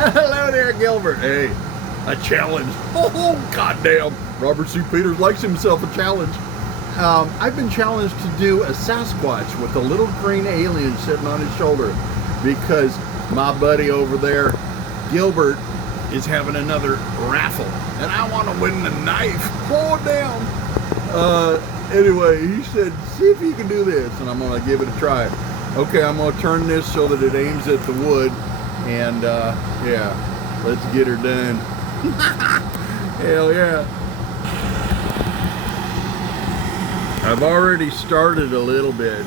Hello there, Gilbert. Hey, a challenge. Oh, goddamn. Robert C. Peters likes himself a challenge. I've been challenged to do a Sasquatch with a little green alien sitting on his shoulder because my buddy over there, Gilbert, is having another raffle, and I want to win the knife. Oh, damn. Anyway, he said, see if you can do this, and I'm going to give it a try. Okay, I'm going to turn this so that it aims at the wood, and yeah, let's get her done. Hell yeah. I've already started a little bit.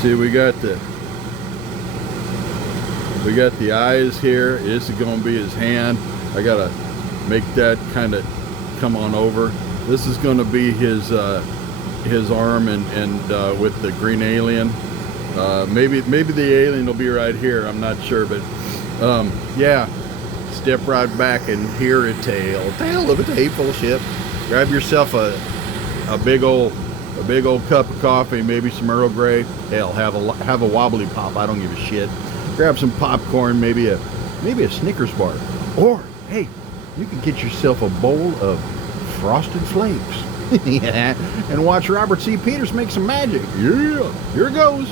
See, we got the eyes here. This is going to be his hand. I gotta make that kind of come on over. This is going to be his arm and with the green alien. Maybe the alien will be right here. I'm not sure, but yeah. Step right back and hear a tale of a hateful ship. Grab yourself a big old cup of coffee, maybe some Earl Grey. Hell, have a wobbly pop. I don't give a shit. Grab some popcorn, maybe a Snickers bar, or hey, you can get yourself a bowl of Frosted Flakes. Yeah, and watch Robert C. Peters make some magic. Yeah, here it goes.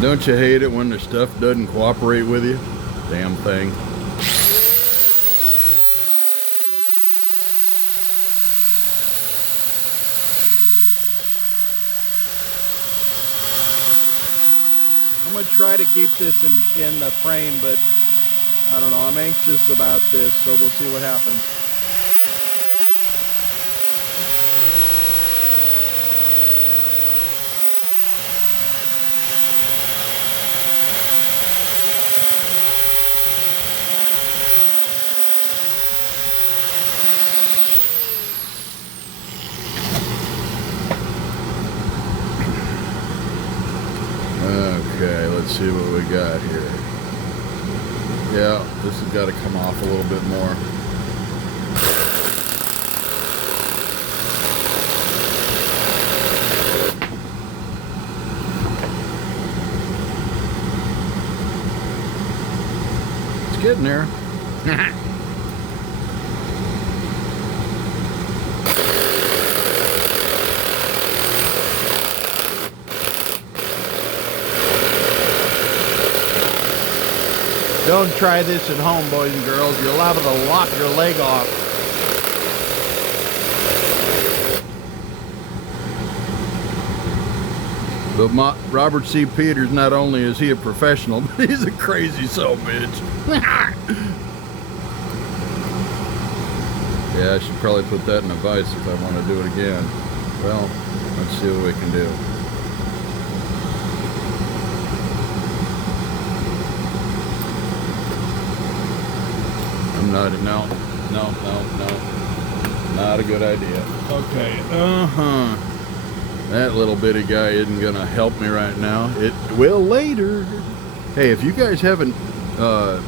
Don't you hate it when the stuff doesn't cooperate with you? Damn thing. I'm gonna try to keep this in the frame, but I don't know. I'm anxious about this, so we'll see what happens. Okay, let's see what we got here. Yeah, this has got to come off a little bit more. It's getting there. Don't try this at home, boys and girls. You're liable to lop your leg off. But Robert C. Peters, not only is he a professional, but he's a crazy son-of-a-bitch. Yeah, I should probably put that in a vise if I want to do it again. Well, let's see what we can do. No. Not a good idea. Okay, that little bitty guy isn't gonna help me right now. It will later. Hey, if you guys haven't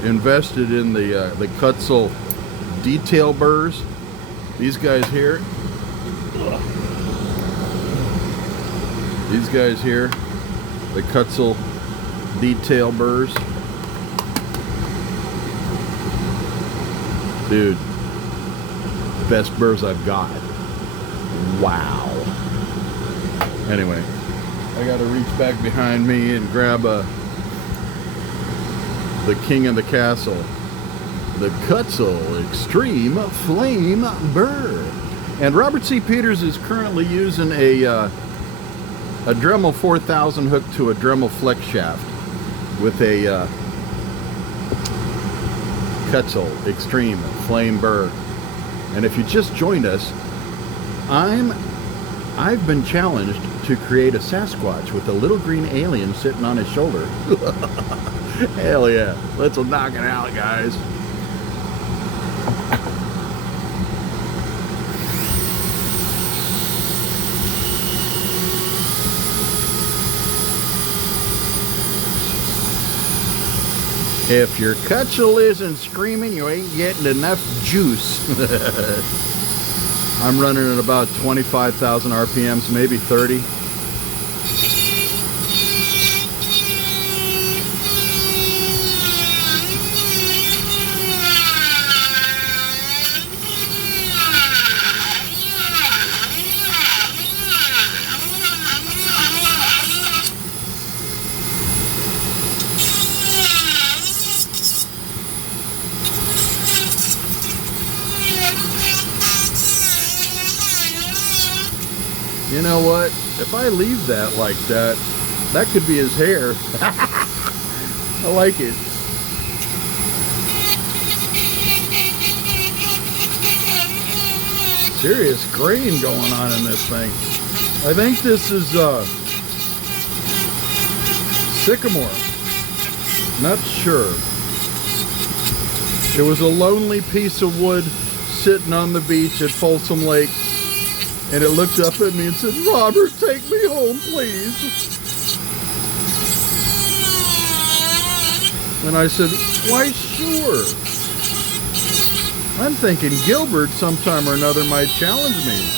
invested in the Kutzel detail burrs, these guys here, the Kutzel detail burrs. Dude, best burrs I've got. Wow. Anyway, I gotta reach back behind me and grab the king of the castle, the Kutzel Extreme Flame Burr. And Robert C. Peters is currently using a Dremel 4000 hook to a Dremel flex shaft with a Kutzel Extreme Flame Burr. And if you just joined us, I've been challenged to create a Sasquatch with a little green alien sitting on his shoulder. Hell yeah, let's knock it out, guys. If your cutchel isn't screaming, you ain't getting enough juice. I'm running at about 25,000 RPMs, maybe 30. You know what? If I leave that like that, that could be his hair. I like it. Serious grain going on in this thing. I think this is sycamore. Not sure. It was a lonely piece of wood sitting on the beach at Folsom Lake. And it looked up at me and said, "Robert, take me home, please." And I said, "Why, sure." I'm thinking Gilbert sometime or another might challenge me.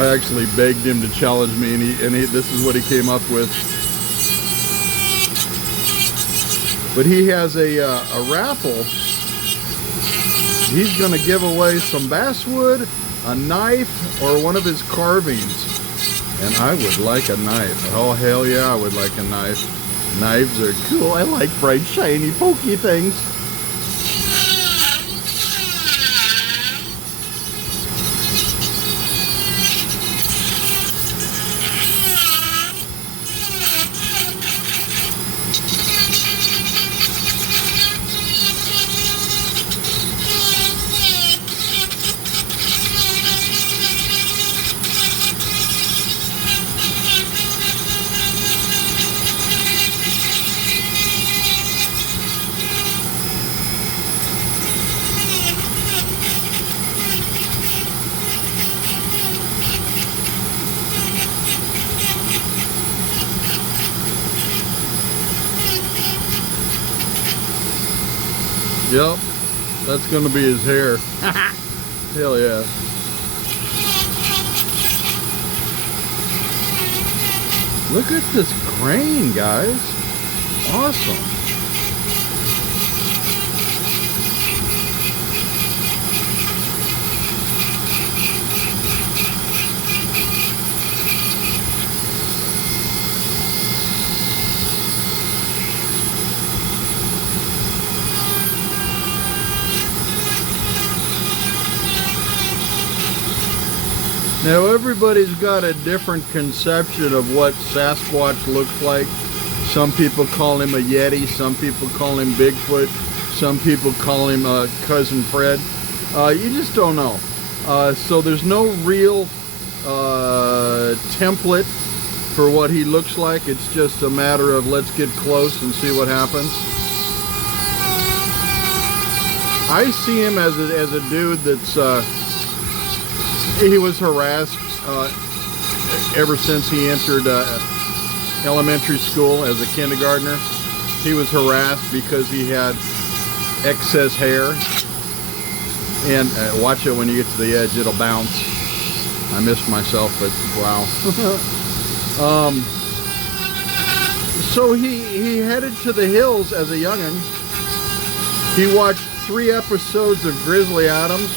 I actually begged him to challenge me, and this is what he came up with. But he has a raffle. He's going to give away some basswood, a knife, or one of his carvings. And I would like a knife. Oh, hell yeah, I would like a knife. Knives are cool. I like bright, shiny, pokey things. Yep, that's gonna be his hair. Hell yeah. Look at this grain, guys. Awesome. Now everybody's got a different conception of what Sasquatch looks like. Some people call him a Yeti, some people call him Bigfoot, some people call him Cousin Fred. You just don't know. So there's no real template for what he looks like. It's just a matter of let's get close and see what happens. I see him as a dude that's he was harassed ever since he entered elementary school as a kindergartner. He was harassed because he had excess hair. And watch it when you get to the edge, it'll bounce. I missed myself, but wow. So he headed to the hills as a youngin'. He watched 3 episodes of Grizzly Adams.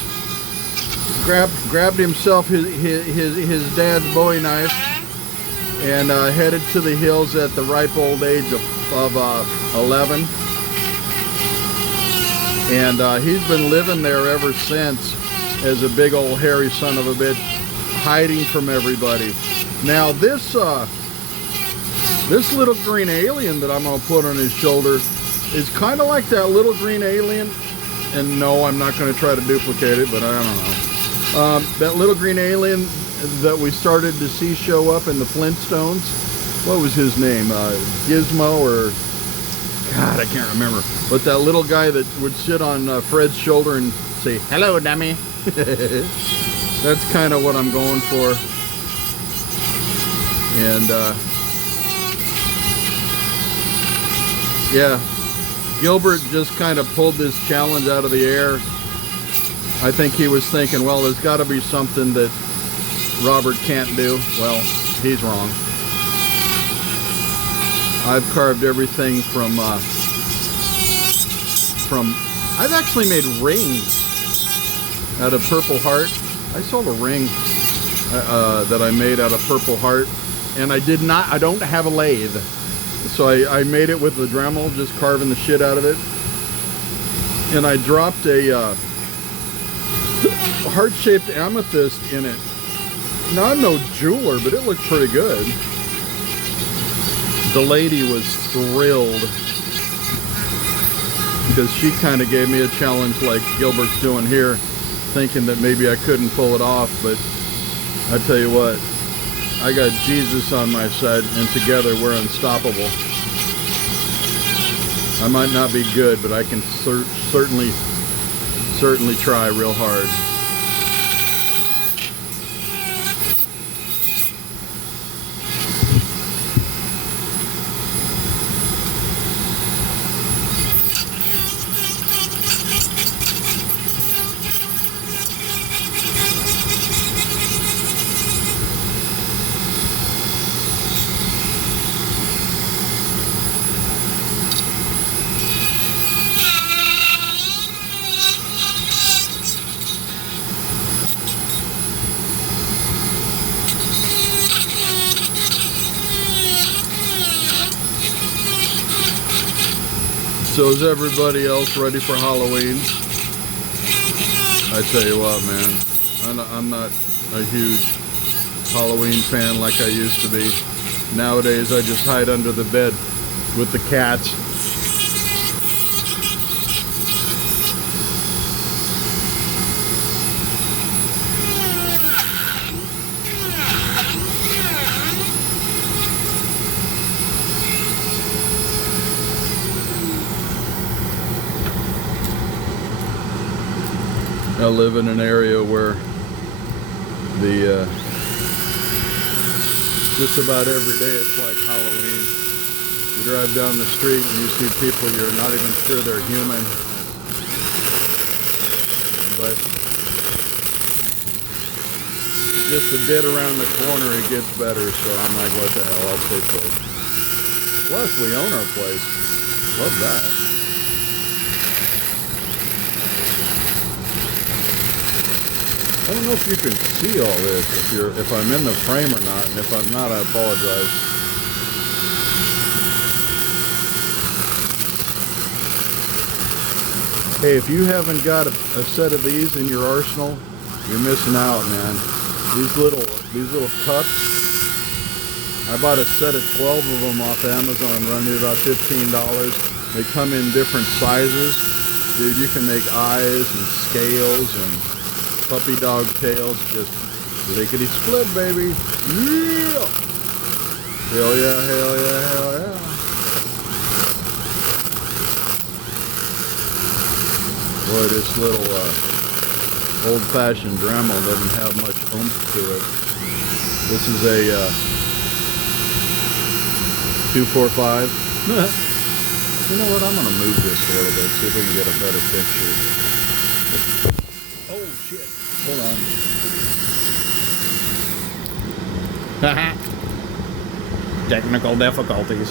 Grabbed himself his dad's Bowie knife and headed to the hills at the ripe old age of 11. And he's been living there ever since as a big old hairy son of a bitch, hiding from everybody. Now this little green alien that I'm gonna put on his shoulder is kind of like that little green alien. And no, I'm not gonna try to duplicate it, but I don't know. That little green alien that we started to see show up in the Flintstones. What was his name? Gizmo or... God, I can't remember. But that little guy that would sit on Fred's shoulder and say, "Hello, dummy." That's kind of what I'm going for. And Yeah, Gilbert just kind of pulled this challenge out of the air. I think he was thinking, well, there's got to be something that Robert can't do. Well, he's wrong. I've carved everything from I've actually made rings out of Purple Heart. I sold a ring that I made out of Purple Heart, and I don't have a lathe. So I made it with the Dremel, just carving the shit out of it. And I dropped a heart-shaped amethyst in it. Now, I'm no jeweler, but it looked pretty good. The lady was thrilled because she kind of gave me a challenge like Gilbert's doing here, thinking that maybe I couldn't pull it off. But I tell you what, I got Jesus on my side, and together we're unstoppable. I might not be good, but I can certainly try real hard. So is everybody else ready for Halloween? I tell you what, man, I'm not a huge Halloween fan like I used to be. Nowadays, I just hide under the bed with the cats. I live in an area where just about every day it's like Halloween. You drive down the street and you see people you're not even sure they're human. But just a bit around the corner it gets better, so I'm like, what the hell, I'll stay put. Plus, we own our place. Love that. I don't know if you can see all this, if I'm in the frame or not, and if I'm not, I apologize. Hey, if you haven't got a set of these in your arsenal, you're missing out, man. These little cups, I bought a set of 12 of them off Amazon, run me about $15. They come in different sizes. Dude, you can make eyes and scales and puppy dog tails, just lickety split, baby. Yeah! Hell yeah, hell yeah, hell yeah. Boy, this little old-fashioned Dremel doesn't have much oomph to it. This is a 245. You know what? I'm going to move this a little bit, see if we can get a better picture. Oh, shit. Hold on. Technical difficulties.